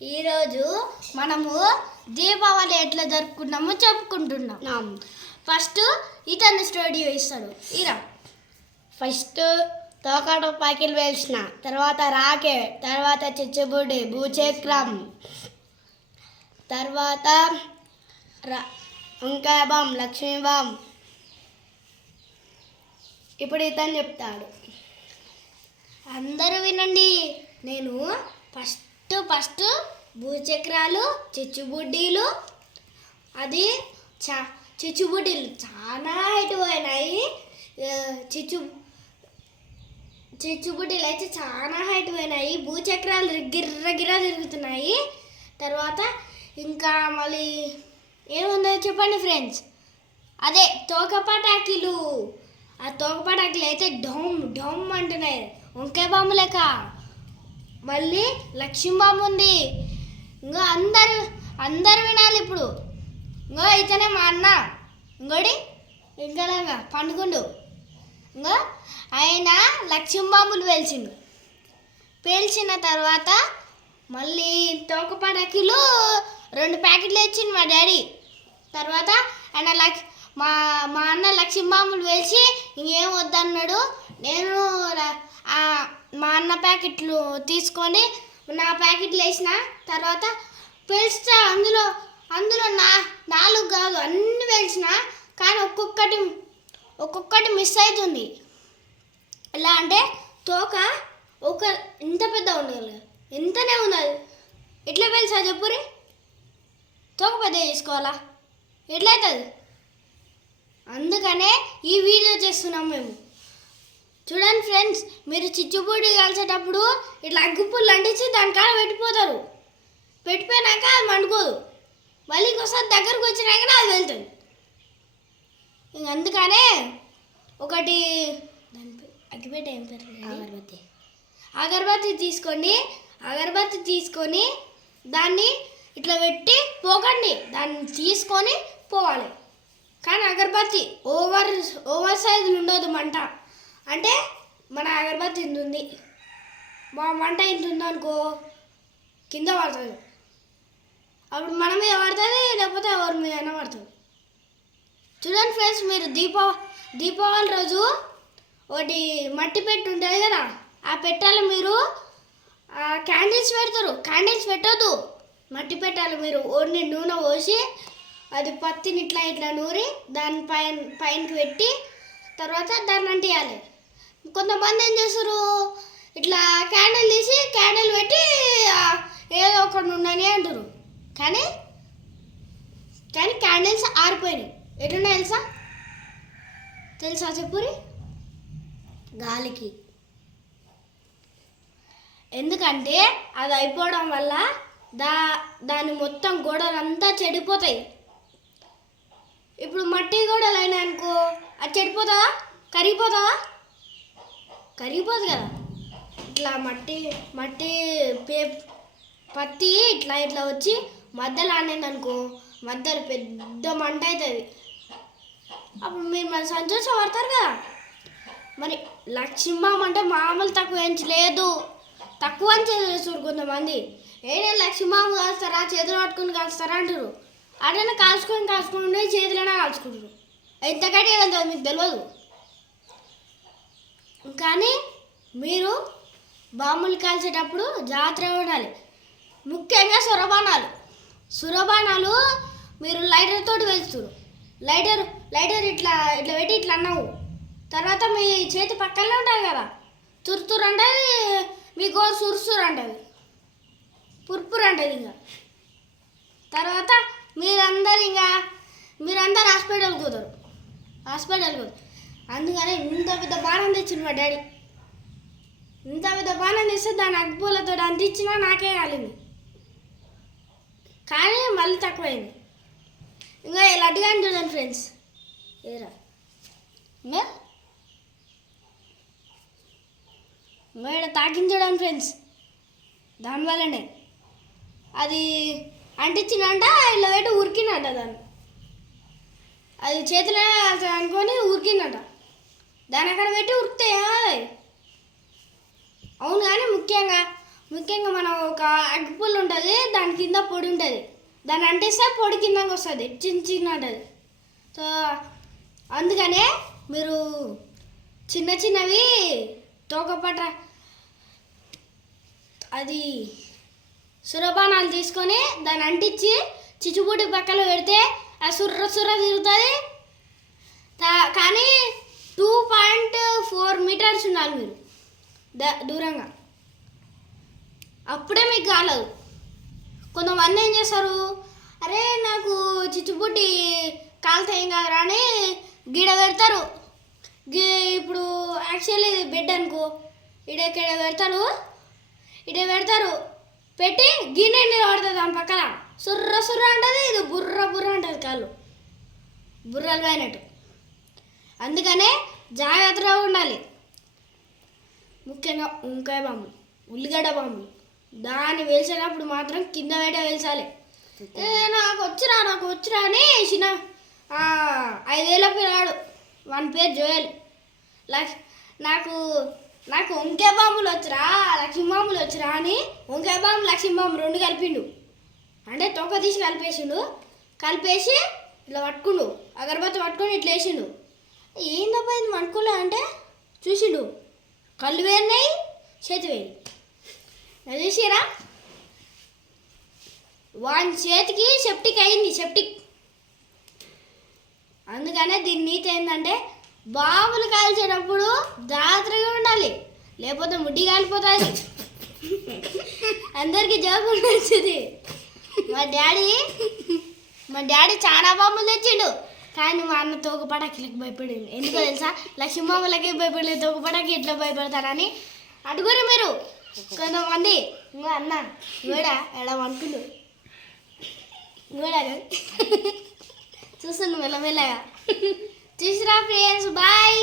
ఈరోజు మనము దీపావళి ఎట్లా జరుపుకున్నామో చెప్పుకుంటున్నాం. ఫస్ట్ ఇతను స్టూడియో ఇస్తాడు. ఇరా ఫస్ట్ తోకాట పాకిలు వేసిన తర్వాత రాకెట్, తర్వాత చిచ్చుబుడి, భూచక్రం, తర్వాత వంకాయ బామ్, లక్ష్మీ బామ్. ఇప్పుడు ఇతను చెప్తాడు. అందరూ వినండి. నేను ఫస్ట్ భూచక్రాలు, చిచ్చుబుడ్డీలు, అది చిచ్చుబుడ్డీలు చాలా హైట్ పోయినాయి. చిచ్చుబుడ్డీలు అయితే చాలా హైట్ పోయినాయి. భూచక్రాలు గిర్రగిర్ర తిరుగుతున్నాయి. తర్వాత ఇంకా మళ్ళీ ఏముందో చెప్పండి ఫ్రెండ్స్. అదే తోక పటాకీలు. ఆ తోక పటాకీలు అయితే డోమ్ డోమ్ అంటున్నాయి, వంకాయ బాంబు లెక్క. మళ్ళీ లక్ష్మీ బాంబు ఉంది. ఇంకా అందరు వినాలి ఇప్పుడు. ఇంకో ఇతనే మా అన్న, ఇంకోటి ఇంకలాగా పండుకుండు. ఇంకో ఆయన లక్ష్మీ బాంబులు పేల్చిన తర్వాత మళ్ళీ తోక పటాకీలు 2 ప్యాకెట్లు ఇచ్చింది మా డాడీ. తర్వాత ఆయన మా అన్న లక్ష్మీ బాంబులు వేసి ఇంకేం వద్దన్నాడు. నేను మా అన్న ప్యాకెట్లు తీసుకొని నా ప్యాకెట్లు వేసిన తర్వాత పేల్స్తా. అందులో 4 కాదు అన్నీ వేసిన, కానీ ఒక్కొక్కటి మిస్ అవుతుంది. ఎలా అంటే తోక ఇంత పెద్ద ఉండదు, ఎంతనే ఉన్నది. ఎట్లా పేల్చా చెప్పురి? తోక పెద్ద చేసుకోవాలా? ఎట్లయితుంది? అందుకనే ఈ వీడియో చేస్తున్నాం మేము. చూడండి ఫ్రెండ్స్, మీరు చిచ్చుబుడి కాల్చేటప్పుడు ఇట్లా అగ్గిపుల్లు అంటించి దాని కాడ పెట్టిపోతారు. పెట్టిపోయినాక అది మండుకోదు. మళ్ళీ ఇంకోసారి దగ్గరకు వచ్చినాకనే అది వెళ్తుంది. ఇంక అందుకనే ఒకటి అగ్గిపెట్ట ఏం పేరు? అగరబత్తి తీసుకొని దాన్ని ఇట్లా పెట్టి పోకండి. దాన్ని తీసుకొని పోవాలి. కానీ అగరబత్తి ఓవర్ సైజులు ఉండదు మంట. అంటే మన అగరబత్తి ఇంత ఉంది, మా మంట ఇంత ఉందనుకో కింద పడుతుంది. అప్పుడు మన మీద పడుతుంది, లేకపోతే ఎవరి మీద అయినా పడుతుంది. చూడండి ఫ్రెండ్స్, మీరు దీపావళి రోజు ఒకటి మట్టి పెట్టి ఉంటుంది కదా, ఆ పెట్టాలి. మీరు క్యాండిల్స్ పెడతారు. క్యాండిల్స్ పెట్టొద్దు, మట్టి పెట్టాలి. మీరు ఓన్లీ నూనె పోసి అది పత్తిని ఇట్లా నూరి దాని పైనకి పెట్టి తర్వాత దాన్ని అంటియాలి. కొంతమంది ఏం చేస్తారు, ఇట్లా క్యాండిల్ తీసి క్యాండిల్ పెట్టి ఏదో ఒకటి ఉండని అంటారు. కానీ క్యాండిల్స్ ఆరిపోయినాయి. ఎట్లున్నాయి తెలుసా చెప్పురి? గాలికి. ఎందుకంటే అది అయిపోవడం వల్ల దాని మొత్తం గోడలంతా చెడిపోతాయి. ఇప్పుడు మట్టి గోడలు అయినా అనుకో, అది చెడిపోతుందా? కరిగిపోదు కదా. ఇట్లా మట్టి పత్తి ఇట్లా వచ్చి మధ్యలో ఆడింది అనుకో, మధ్యలో పెద్ద మంట అవుతుంది. అప్పుడు మీరు మరి సంతోషపడతారు కదా. మరి లక్ష్మీబామ్ అంటే మామూలు తక్కువ ఎంచలేదు, తక్కువ అని చేస్తారు కొంతమంది. నేను లక్ష్మీబామ్ కాల్స్తారా, చేతులు పట్టుకుని కాల్స్తారా అంటారు. అటైనా కాల్చుకొని చేతులైనా కాల్చుకుంటారు. ఎంతకంటే వెళ్తుంది మీకు తెలియదు. కానీ మీరు బాంబులు కాల్చేటప్పుడు జాగ్రత్తగా ఉండాలి. ముఖ్యంగా సురబాణాలు మీరు లైటర్ తోటి వేస్తారు. లైటర్ ఇట్లా పెట్టి ఇట్లా అన్నావు. తర్వాత మీ చేతి పక్కనే ఉంటుంది కదా, తురుతురు అంటుంది, మీకు సురుసురు అంటుంది, పుర్పురు అంటుంది. ఇంకా తర్వాత మీరందరూ హాస్పిటల్కి పోతారు. అందుకని ఇంత పెద్ద బాణం తెచ్చింది మా డాడీ. ఇంత పెద్ద బాణం తెస్తే దాని అగ్గిపూలతో అందించినా నాకే కాలింది, కానీ మళ్ళీ తక్కువైంది. ఇంకా లడ్డుగా చూడండి ఫ్రెండ్స్. ఏరా ఇంకా తాకించడం ఫ్రెండ్స్. దానివల్లనే అది అంటించినంట, ఇలా పెట్టి ఉరికినంట. అది చేతిలో అనుకొని ఉరికిందంట. దాని అక్కడ పెట్టి ఉరికితే అవును. కానీ ముఖ్యంగా మనం ఒక అగ్గిపుల్ల ఉంటుంది ఉంటుంది, దాని కింద పొడి ఉంటుంది. దాన్ని అంటిస్తే పొడి కిందకి వస్తుంది, చిన్న చిన్న ఉంటుంది. సో అందుకనే మీరు చిన్న చిన్నవి తోకపట్ట అది సురపానాలు తీసుకొని దాన్ని అంటించి చిచ్చుబుడ్డి పక్కన పెడితే ఆ సుర్ర సుర్ర తిరుగుతుంది. కానీ 2.4 మీటర్స్ ఉండాలి మీరు దూరంగా, అప్పుడే మీకు కాలదు. కొంతమంది ఏం చేస్తారు, అరే నాకు చిచ్చుబుడ్డి కాలుతో ఏం కాదురా అని గీడ పెడతారు. ఇప్పుడు యాక్చువల్లీ ఇది బెడ్ అనుకో, ఇడెక్కడ పెడతారు పెట్టి గిన్నె నిలబడుతుంది దాని పక్కన, సుర్ర సుర్ర అంటుంది, ఇది బుర్ర బుర్ర అంటుంది, కాళ్ళు బుర్రలు పోయినట్టు. అందుకనే జాగ్రత్తగా ఉండాలి. ముఖ్యంగా వంకాయ బాంబులు, ఉల్లిగడ్డ బాంబులు, దాన్ని వేసేటప్పుడు మాత్రం కింద వేడే వేసాలి. నాకు వచ్చిరా అని చిన్న 5 ఏళ్ళ పిల్లాడు, వాని పేరు జోయల్, నాకు వంకాయ బాంబులు వచ్చిరా లక్ష్మీ బాంబులు వచ్చిరా అని వంకాయ బాంబు లక్ష్మీ బాంబు 2 కలిపిండు. అంటే తొక్క తీసి కలిపేసి ఇట్లా పట్టుకుండు, అగరబత్తి పట్టుకొని ఇట్లా వేసిండు. ఏందబ్బా ఇది పట్టుకోలే అంటే చూసిండు, కళ్ళు వేరినాయి, చేతి వేయి. అది చూసిరా, వాని చేతికి సెప్టిక్ అయింది, సెప్టిక్. అందుకనే దీని నీతి ఏంటంటే బాంబులు కాల్చేటప్పుడు జాగ్రత్తగా ఉండాలి, లేకపోతే ముడ్డి కాలిపోతుంది. అందరికీ జోకులు నచ్చుది. మా డాడీ చాలా బాంబులు తెచ్చిండు, కానీ మా అన్న తోకపటాకిలకు భయపడింది. ఎందుకో తెలుసా, లక్ష్మమ్మలకి భయపడలేదు, తోకపటాకి ఎట్లా భయపడతారని. అడుగురు మీరు కొంతమంది. ఇంకా అన్న కూడా ఎలా అనుకుండు కూడా చూస్తుండు మెల్లమెల్లగా. చూసిరా ఫ్రెండ్స్, బాయ్.